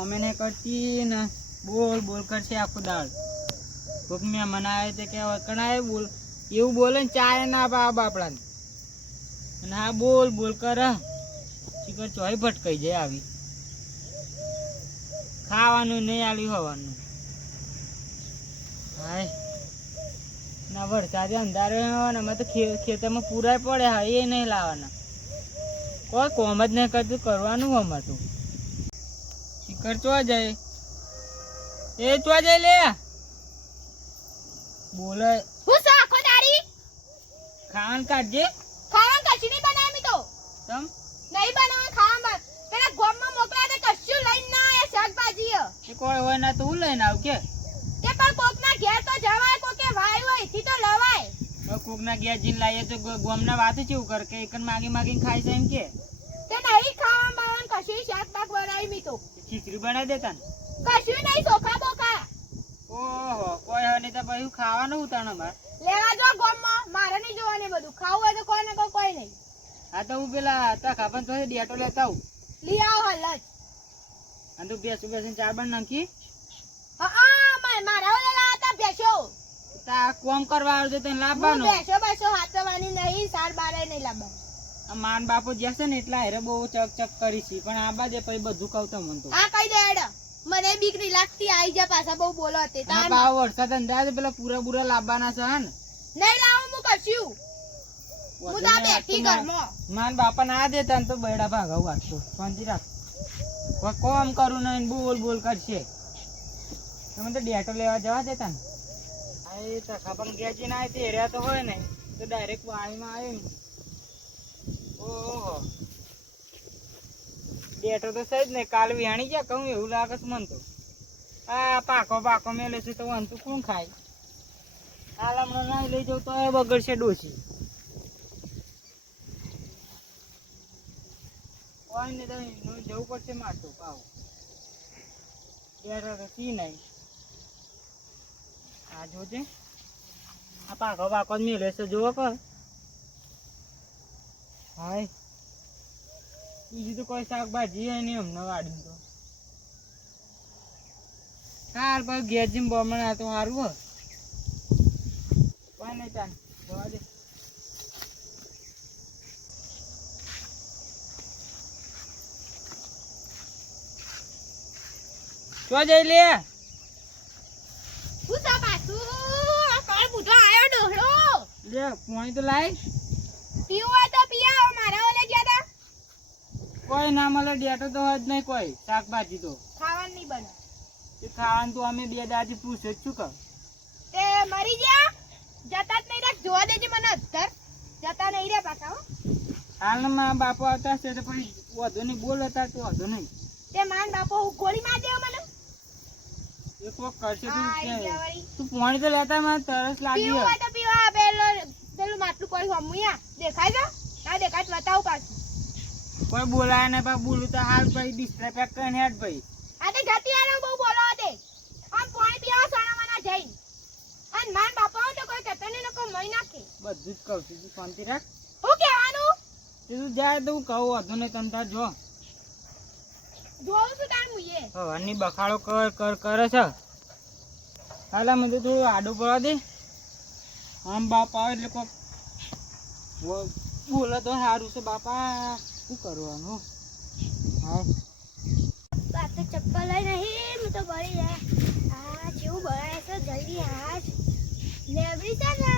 કોમે ને કરતી ને બોલ બોલ કરશે આખો દાળ. કોક મેં મનાવે તે કે કણાય બોલ એવું બોલે ને ચાય ના બાપડા અને આ બોલ બોલ કરે ચીકર ચોય ભટકાઈ જાય આવી. ખાવાનું નહીં આલ્યું હવાનું. હાય ના વરસાદે અંધારે ને અમે તો ખેતરમાં પૂરાય પડે હા એ નહીં લાવવાના. કોઈ કોમ જ નહીં કરતું કરવાનું અમાર તો. ચીકર ચો જાય એ ચો જાય લે બોલે હું સાખો દાડી ખાવાનું કાઢજે. ખાવાનું કશું નહીં બનાવી તો તમ નહીં બનાવવા ખાવા પેલા ગોમમાં મોકલા દે કશું લઈને ના આયા શાકભાજી એ કોઈ હોય ના તો હું લઈને આવ કે તે પણ કોકના ઘેર તો જવાય કોકે ભાઈ હોય થી તો લવાય. કોક ના ઘેર જીન લાવીએ તો ગોમના વાતો કેવું કર કે એકન માગી માગીને ખાઈ છે એમ કે તે નહીં ખાવા માવન કશું શાક બાક બનાવી મી તો ખીચડી બનાવી દેતા ને કશું નહીં ચોખા બોકા. ઓહો કોઈ હોય નહીં તો પછી ખાવાનું ઉતાણો માર લેવા જો ગોમમાં મારે નહીં જોવાની બધું ખાવું હોય તો કોઈ ને કોઈ નહીં. હા તો હું પેલા હતા ખાપન તો ડેટો લેતા આવું લઈ આવો હલ જ અને તું બેસું ચાર બન નાખી. હા મારા ઓલે લાતા બેસો તા કોમ કરવા આવજો તને લાવવાનો. બેસો હાથવાની નહીં સાર બારે નહીં લાવવાનું. આ માન બાપો જશે ને એટલા હેરે બહુ ચક કરી છે પણ આ બાજે પછી બધું કહું તો મન તો આ કઈ દે એડ મને બીક નહીં લાગતી આઈ જા પાછા બહુ બોલો હતી તાર પાવ વરસાદ અંદાજ પેલા પૂરા પૂરા લાવવાના છે હન નહીં લાવું હું કશું હું તા બેઠી ઘરમાં માન બાપા ના દેતા તો બેડા ભાગાવ વાંચતો શાંતિ રાખ. કોમ કરું ને બોલ બોલ કરશે તમે તો ડેટો લેવા જવા દેતા ને. આ તો ખબર ગેજી ના આવી હેર્યા તો હોય ને તો ડાયરેક્ટ પાણીમાં આવ્યો ને. ઓહો ડેટો તો સજ ને કાલ વિહાણી ગયા કહું એવું લાગે છે મન તો. આ પાકો મેલે છે તો વંતુ કોણ ખાય. હાલ હમણાં નહીં લઈ જાઉં તો એ બગડશે ડોસી. કોઈ ને જવું પડશે મારતું પાવ ડેટો તો સી નહીં. આ જોજે આ પાકો જ મેલે છે જોવો કર. હાય બીજું તો કોઈ શાકભાજી હોય નહીં અમને વાડી તો હાલ પછી ઘેર જીમ બમણા તો સારું હોય કોઈ નહીં ચાલ જવા દે. ચો જઈ લે હું તા પાછું આ કાળ બુઢો આયો ડોહળો લે પાણી તો લાય. પીવું હોય તો પી આવો મારા ઓલે ગયા તા કોઈ ના મળે ડેટો તો હોય જ નહીં કોઈ શાકભાજી તો ખાવાનું નહીં બને એ ખાવાનું તો અમે બે દાદી પૂછે શું કર તે મરી ગયા જતા જ નહીં રે જોવા દેજે મને અધર જતા નહીં રે પાછા હો. હાલમાં બાપો આવતા હશે તો પછી વધુ નહીં બોલ હતા તો વધુ નહીં. તે માન બાપો ગોળી માર દેવો મને એ કોક કરશે આઈ તું પાણી તો લેતા મને તરસ લાગી પીવું હોય તો પીવા પેલું માટલું કોઈ હમુયા દેખાય છે ના દેખાય તો બતાવું પાછું. કોઈ બોલાય ને પા બોલું તો હાલ ભાઈ ડિસ્પ્લે પેક કરીને હેડ ભાઈ. આ તે જતી આને બહુ બોલો દે આમ પાણી પીવા સાણાવાના જઈ અને માન બાપા તો કોઈ કહેતા નહીં લોકો મઈ નાખે બધું જ કહું છું તું શાંતિ રાખ. હું કહેવાનું તું જાય તો હું કહું વધુ નહીં તમ તાર જો જોઉં છું તાર મુઈએ હવાની બખાડો કરે છે. હાલ મને તો થોડું આડું પડવા દે આમ બાપ આવે એટલે કોક બોલે તો સારું છે બાપા શું કરવાનું. હા આ તો ચપ્પલ લઈ નહીં હું તો ભરી જાય આ જેવું ભરાય છે જલ્દી હાજ લેબડી છે ને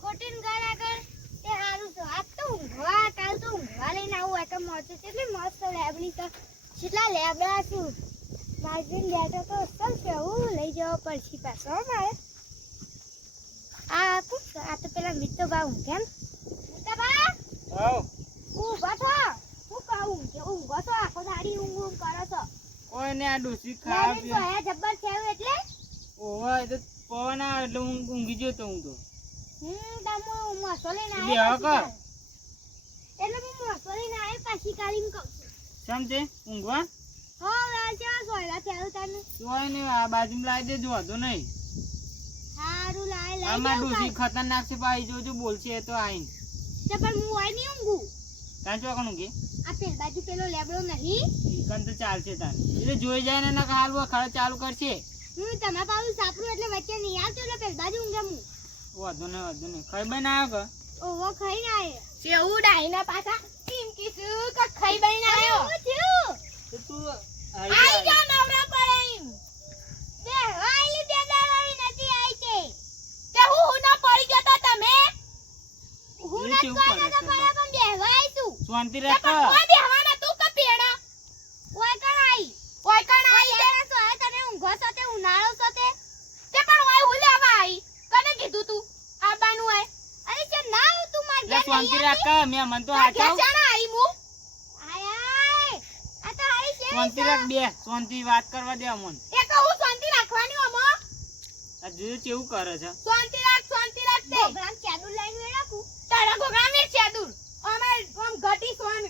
ખોટીન ઘર આગળ એ સારું છે આજ તો ઊંઘવા કાલ તો ઊંઘવા લઈને આવું આ તો મસ્ત કેટલી મસ્ત લેબડી છે કેટલા લેબડા છું મારી લેટો તો અસલ છે હું લઈ જવો પડશે પાછો મારે આ તો પેલા મિત્ર ભાવ ઊંઘે ને મિત્ર ભાઈ આવ ઊભા થો હું કહું કે ઊંઘો તો આખો દાડી ઊંઘ કરો છો કોઈ ને આ ડોસી ખાવા લેબડી તો હે જબ્બર છે એટલે ઓવા એ તો પવન આવે એટલે ઊંઘી જતો હું તો. તમો મસોલી ના બે હકા એટલે હું મસોલી ના આવે પાછી કાઢીને કહું સમજે ઊંઘવા હો રાજા સોયલા થયો તને કોઈ ને આ બાજુમાં લાવી દેજો વાંધો નહીં. હારું લાય લઈ આમાં જાઉં ડોસી ખતરનાક છે ભાઈ જોજો બોલશે એ તો આઈને તે પણ હું હોય નહીં ઊંઘું કાં ચોકણ ઊંઘે આ પેલ બાજુ પેલો લેબડો નહીં ઈકન તો ચાલશે તાન એટલે જોઈ જાય ને નકા હાલ ખડ ચાલુ કરશે હું તમારા પાછું સાપરું એટલે વચ્ચે નહીં આવતો એટલે પેલ બાજુ ઊંઘે હું વાંધો નહીં ખાઈ બન આવ્યો કે ઓવો ખાઈને આયે જેવું ડાઈના પાછા ટીમ કીધું કે ખાઈ બઈને આવ્યો હું થયું તો તું આઈ જા નવરા પડે એમ બે વાલી બે દાવાની નથી આઈ છે તે હું ના પડી ગયો તો તમે હું એ ના કેવું કોઈને કરે તો છે બરાબર બેહવાય તું શાંતિ તે રાખ પણ કોઈ બેહવાના તું કે પેડા ઓય કણ આઈ ઓય કણ આઈ આઈ એના સોય તને ઊંઘો સાથે ઉનાળો સાથે તે પણ ઓય હું લેવા આઈ કને કીધું તું આબાનું આય અરે છે ના હું તું માર લે ઘેર શાંતિ નહીં રાખ આવતી? મેં મન તો આ હાચાવ ઘેચાણા આઈ હું આય આય આ તો આઈ છે શાંતિ રાખ બે શાંતિ વાત કરવા દે અમન એ કહું શાંતિ રાખવાની અમો આ જોયું કેવું કરે છે શાંતિ રાખ તે પ્રોગ્રામ ચાલુ લાઈન મે રાખું તારા ગોગરા મેર છે દૂર અમાર ઓમ ઘટી સોન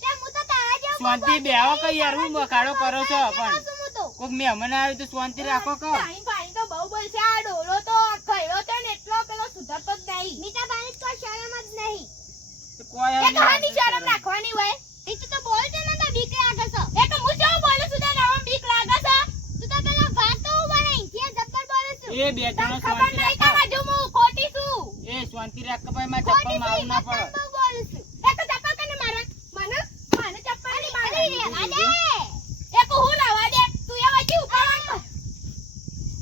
તે હું તો તારા જેવું શાંતિ બેહો કે યાર હું બખાડો કરો છો પણ હું તો કોક મહેમાન આવ્યું તો શાંતિ રાખો કે પાણી પાણી તો બહુ બોલશે આ ડોલો તો ખઈરો છે ને એટલો પેલો સુધરતો જ નહીં મીઠા પાણી તો શરમ જ નહીં તો કોઈ એ હવે કહાની શરમ રાખવાની હોય એ તો બોલ છે ને તો બીક લાગે છે એ તો હું જેવું બોલું છું તેને આમ બીક લાગે છે તું તો પેલો વાત તો ઉભા નહીં છે જબ્બર બોલે છે એ બે તને જણો ખબર શાંતિ નહીં રાખો કે હજુ હું ખોટી છું એ શાંતિ રાખ કે ભાઈ માં ચપ્પલ મારું ના પડે બહુ બોલે છે એ તો ચપ્પલ કને મારા મને ચપ્પલ ની મારે અરે એ કો હું લાવા દે તું એ વચ્ચે ઉપર આવ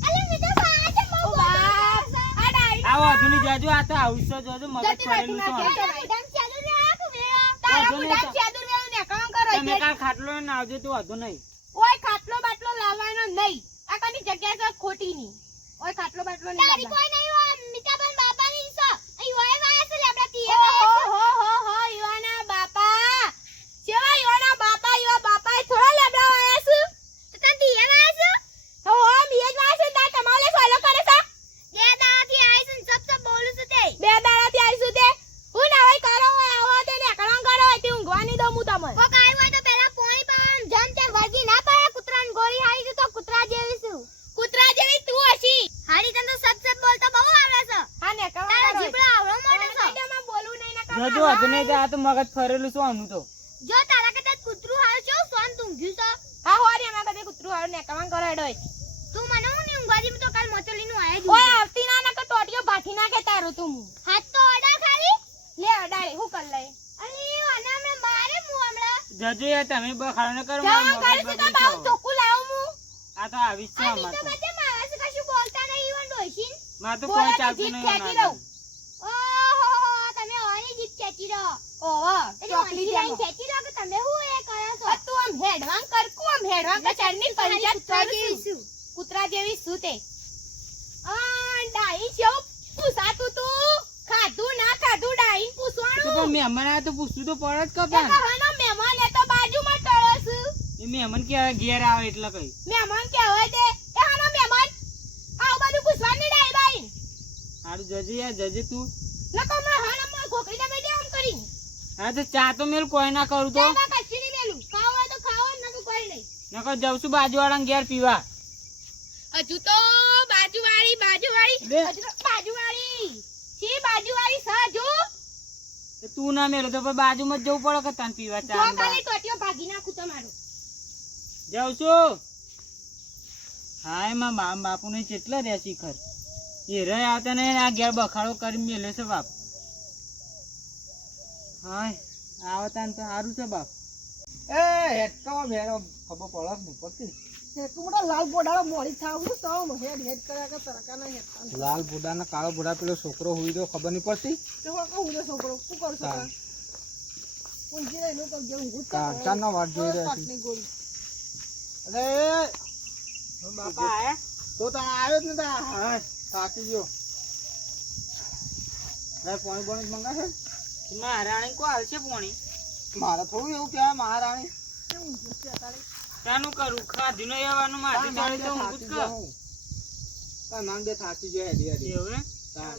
અલે મીઠા પાણી છે બહુ ઓ બાપ આ ડાઈ આ વાધુની જાજુ આ તો આવશે જોજો મગજ જતી ફરેલું રહેતી છે નથી. એકદમ ચાલુ રાખ વેળા તારા વાંધો નહીં મુડા તો. ચાદર વેલું ને કામ કરો તમે છે કાલ ખાટલો ને આવજો તો વાંધો નહીં ઓય ખાટલો બાટલો લાવવાનો નહીં આ કની જગ્યા છે ખોટી ની ઓય ખાટલો બાટલો નહીં તારી લાવવાનો. કોઈ નહીં હોય મીઠા પણ બાપાની છે અહીં હોય વાય છે લેબડા તીએ ઓહો હો હો યુવાના બાપા સેવા યુવાના બાપા યુવા બાપા થોડા લેબડા વાયા છે તો તને તીએ વાય છે હો હો મીજ વાયા છે તા તમારે ફોલો કરે છે બે દાડાથી આઈ છે ને સબ બોલું છું તે બે દાડાથી આવીશું તે હું ના હોય કરો હોય આવો તે નેકળાં કરો હોય તે ઊંઘવાની દઉં હું તમને કોક આવ્યું હોય તો પેલા પોણી પણ જમ તેમ વર્જી ના પાડે કૂતરાને ગોળી હારી છે તો કૂતરા જેવી છું કૂતરા જેવી તું હશી હારી તને તો સબ બોલતો બહુ આવડે છે હા નેકળાં તારા કરો જીભડો આવડો મોટો છે માં બોલવું નહીં ના જોજો વાંધો નહીં આ તો મગજ ફરેલું છે આનું તો જો તારા કરતા કૂતરું હાલ છે સોન ઊંઘ્યું છે હા હોરી એમાં કદી કૂતરું હારું નેકળાં કરો હેડો તું મને હું નહીં ઊંઘવાજી તો કાલ મોચલીનું આયા જ ઓય આવતી ના ના તો ટોટિયો ભાઠી નાખે તારું તું હાથ તો અડા ખાલી લે અડાડે હું કર લઈ અરે આના મે મારે મુ હમણાં જજો યાર તમે બખાડો ન કરો જામ મારું કરી મગજ તો બગડી બાઉ છે. ચોખ્ખું લાવું હું આ તો આવી જ છે આ અમાર મીઠો તો બચ્ચે મારા છે કશું બોલતા નહીં ઈવન ડોશીન માર તો બોલે કોઈ તો ચાલતું જીભ નહીં ખેંચી અમાર લઉં. તો. ઓહો તમે ઓની જીપ ખેંચી રહ્યો ઓહો એટલે ચોકલી ઓની જેમ લાઈન ખેંચી રહ્યો કે તમે હું એ કરો છો તું આમ હેડવાં કર કુ આમ હેડવાં કર ચડની પંચાયત કૂતરા કરું જેવી છું. છું. કૂતરા જેવી શું તે આ ડાઈ છે પૂછાતું તું ખાધું ના ખાધું ડાઈ તો પૂછવાનું પણ મહેમાન આવ્યા તો પૂછવું તો પડે જ કે એ પણ કહાનો મહેમાન એ તો બાજુમાં ટળો છું એ મહેમાન કે ઘેર આવે એટલે કઈ મહેમાન કહેવાય તે એ હાનો મહેમાન આવું બધું પૂછવાની ડાઈ બાઈ સારું જજે યાર જજે તું નકો હમણાં હાનો મોય ખોખરી દે બેટી આમ કરી હા તો ચા તો મેલ કોઈ ના કરું તો ચામાં કચ્છી નહીં લેલું ખાવો હોય તો ખાવો નકો કોઈ નહીં નકર જાઉં છું બાજુવાળાને ઘેર પીવા હજુ તો બાજુવાળી લે. હજુ તો બાજુવાળી સી બાજુવાળી સાજુ તો તું ના મેળો તો પછી બાજુમાં જ જવું પડે કે તને પીવા જો ચા ને બા. ખાલી ટોટીઓ ભાગી નાખું તમારું જાઉં છું હા એમાં બાપુ ને કેટલા રહ્યા શિખર એ રહે આવતા ને આ ઘેર બખાડો કરી મેલે છે બાપ હાય આવતા ને તો સારું છે બાપ એ હેડકાવા મેળો ખબર પડે ને પડતી લાલ બુડા ને કાળો બુડા પેલો છોકરો હોય તો ખબર નહીં પડતી કાઢતા નો વાટ જોઈ રહ્યા છે અરે બાપા આયા તો તને આવ્યો જ ને હા થાકી ગયો અરે પાણી બોણી મંગાશે મહારાણી કો આવશે પોણી મારે થોડું એવું કહેવાય મહારાણી શાનું કરું ખાધું નહીં આવવાનું માથે ચડે તો ઊંઘું જ કર. તાર નામ બે થાકી ગયો હેડી હેડી એવું એમ? તાર.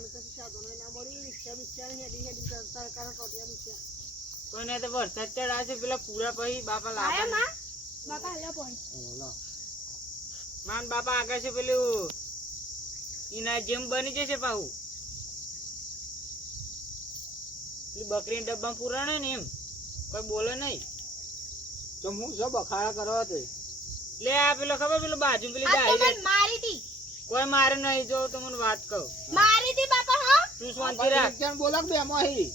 કોઈને તો વરસાદ ચડાવશે પેલા પૂરા પછી બાપા આયા લાવે માં બાપા લે પોઈ ઓલો. માન બાપા આગળ છે પેલું ઈના જેમ બની જશે પાહુ પેલી બકરી ડબ્બા પુરાણે ને એમ કોઈ બોલે નહીં. તો હું શું બખાડા કરવા તે લે આ પેલો ખબર પેલો બાજુ પેલી આ તો ડાહી મને મારી હતી. કોઈ મારે નહીં જો તો મને વાત કહું. મારી હતી બાપા હો. તું શાંતિ રાખ. કેમ બોલક બે મોહી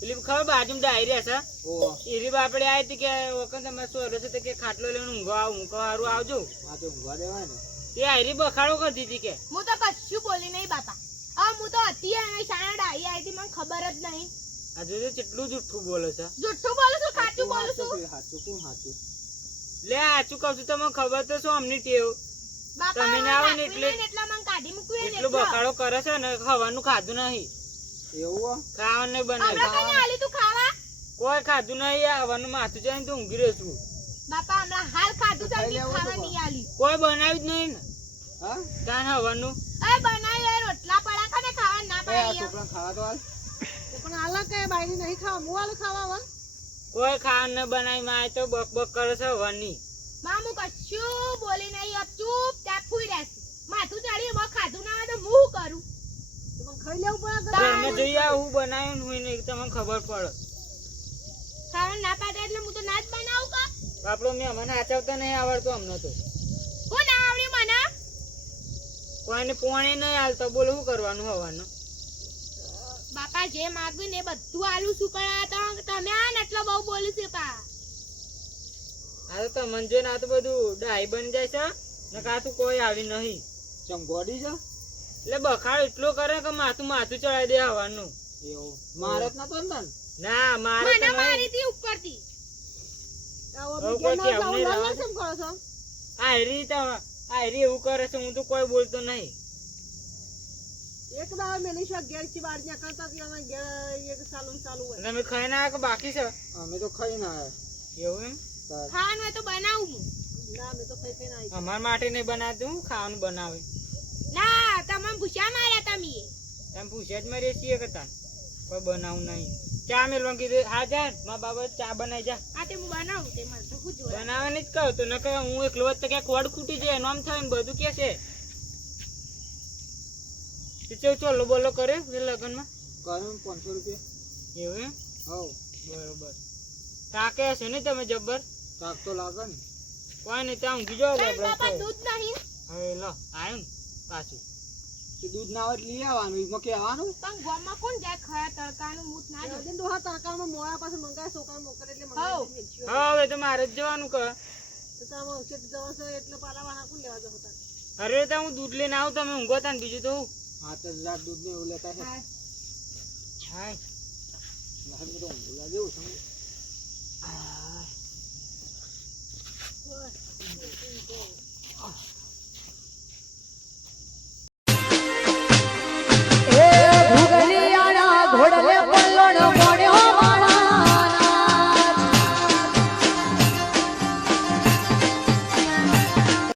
પેલી ખબર બાજુ ડાહી રહેશે ઓ ઈરી બાપડે આવી હતી કે વખત તમારે સોરો છે તો કે ખાટલો લઈને ઊંઘો હારું આવજો. આ તો ઊંઘવા દેવાય ને તે આયરી બખાડો કરતી હતી કે હું તો કશું બોલી નહીં બાપા. હવે હું તો હતી અને શાણા ડાઈ આવી હતી મને ખબર જ નહીં. આ જોજો કેટલું જુઠ્ઠું બોલે છે. જુઠ્ઠું બોલું છું સાચું બોલું છું. સાચું કોણ સાચું લે સાચું કહું છું તમને ખબર તો શું અમની ટેવ બાપા તમે ના આવો ને એટલે એટલા મને કાઢી મૂકવી ને એટલું બખાડો કરે છે ને ખાવાનું ખાધું નહીં. એવું ખાવાનું નહીં બનાવ્યું. હમણાં કને આલી તું ખાવા? કોઈ ખાધું નહીં આવવાનું માથું જાય તો ઊંઘી રહેશું. બાપા હમણાં હાલ ખાધું ખાઈ છે લેવું ખાવા તો નહીં આલી. કોઈ બનાવ્યું જ નહીં ને હા તાન હવાનું. એ બનાવી એ રોટલા પડા ખાને ખાવા ના એ આ પાડી. છોકરાને ખાવા તો હાલ પણ આલા કે બાયરી નહીં ખાવા હું આલું ખાવા વન કોઈ ખાવાનું ન બનાવી માં તો બક બક કરે છે હવાની. માં હું કશું બોલી નહીં अब ચૂપચાપ ફૂઈ રહેશે. માથું ચડી હવે ખાધું ના હોય તો હું શું કરું? તો ખાઈ લેવું પડે ઘરમાં જોઈએ હું બનાવ્યું હોય ને તમને ખબર પડે. ખાવા ના પાડે એટલે હું તો ના જ બનાવું કા? આપણો મેં મને આચવતા નહીં આવડતું અમને તો. હું ના આવડ્યું મને? કોઈને પોણે નહીં હાલતો બોલો શું કરવાનું હવાનું. બાપા જે માગ્યું ને એ બધું આલું છું પણ આ તો તમે આ ને એટલો બહુ બોલું છે પા. આ તો તમને જોઈને આ તો બધું ડાહી બની જાય છે ને કાતું કોઈ આવી નહીં. ચમ ગોડી છે એટલે બખાડ એટલો કરે કે માથું ચડાવી દે હવાનું. એવું મારે જ નતો ને ના મારે મને તો નહીં. મારી હતી ઉપરથી. હવે કોઈ કહેવું નહીં રહેવા દે. કેમ કરો છો આયરી એવું કરે છે હું તો કોઈ બોલતો નહીં. એક દાવ મેલીશા ઘેર થી બહાર ત્યાં કરતા ત્યાં ઘેર એક ચાલુ હોય તમે ખાઈને આવ્યા કે બાકી છે અમે તો ખાઈને આયા એવું એમ? તાર ખાવાનું હોય તો બનાવું હું. ના મેં તો ખાઈ આવી અમારા માટે નહીં બનાવતું ખાવાનું બનાવે. ના તમે ભૂસા માર્યા તમે. તમે પૂછ્યા જ મારી છીએ કે તાન કોઈ બનાવું નહીં. ચા મેલવાનું કીધું હા જા મારા બાબા ચા બનાવી જા. આ તે હું બનાવું તે મને તો શું જોડે. બનાવવાની જ કહું તો ન કહે હું એકલો હોત તો ક્યાંક વડ ખૂટી જાય એનું આમ થાય ને બધું કે છે. ચોલો બોલો કરે લગ્નમાં કર્યું 500 રૂપિયા એવું એમ? હવ બરોબર તાકે હશે ને તમે જબ્બર. શાક તો લાગે ને કોઈ નહીં ત્યાં ઊંઘી જાઓ પણ બાપા આપણે. દૂધ નહીં. હવે લો આવ્યું ને પાછું. તે દૂધ ના હોય તો લઈ આવવાનું એમાં કહેવાનું પણ ગામમાં કોણ જાય ખરા તડકાનું મૂત ના જાય. દિન દોહા તરકામાં મોળા પાસે મંગાય છોકરા મોકલે એટલે હઉ. હા હવે તો મારે જ જવાનું કહે. તો તમે ઔષધ જવા છો એટલે પાલા વાળા કોણ લેવા જતા હતા અરે તો હું દૂધ લઈને આવું તમે ઊંઘો તા ને બીજું તો હું. હા તો રાત દૂધ ને એવું લેતા છે હા. હાય. લાગે તો ઊંઘવા જેવું છે ઘોડલે પલ્લોડ